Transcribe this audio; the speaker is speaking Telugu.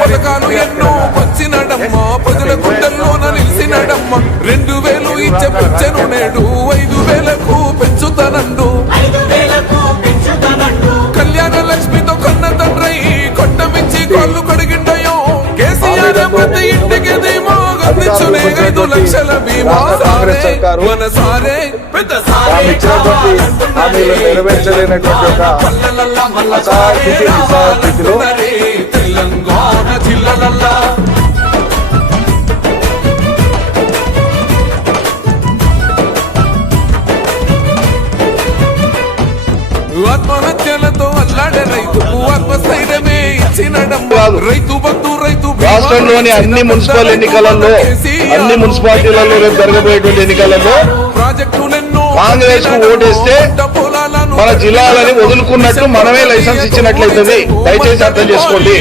పథకాలు ఎన్నో వచ్చినడమ్మా, ప్రజల గుండెల్లోన నిలిచినడమ్మా. 2000 ఇచ్చే పెంచెను నేడు 5000కు పెంచుతానండు. కళ్యాణ లక్ష్మితో కన్న తండ్రై కొట్టమించి కాళ్ళు కడిగిండయో. కేసీఆర్ ప్రతి ఇంటికి ధీమా అందించునే 5 లక్షల బీమా. మన సారే పెద్ద సారే తెలంగాణ జిల్లలల్లా ఆత్మహత్యలతో అల్లాడే రైతుకు ఆత్మస్థైర్యమే ఇచ్చినడమ్మా. రైతు బంధు రైతు రాష్ట్రంలోని అన్ని మున్సిపల్ ఎన్నికలలో అన్ని మున్సిపాలిటీలలో రేపు జరగబోయేటువంటి ఎన్నికలలో కాంగ్రెస్ కు ఓటేస్తే మన జిల్లాలని వదులుకున్నట్టు మనమే లైసెన్స్ ఇచ్చినట్లయితుంది. దయచేసి అర్థం చేసుకోండి.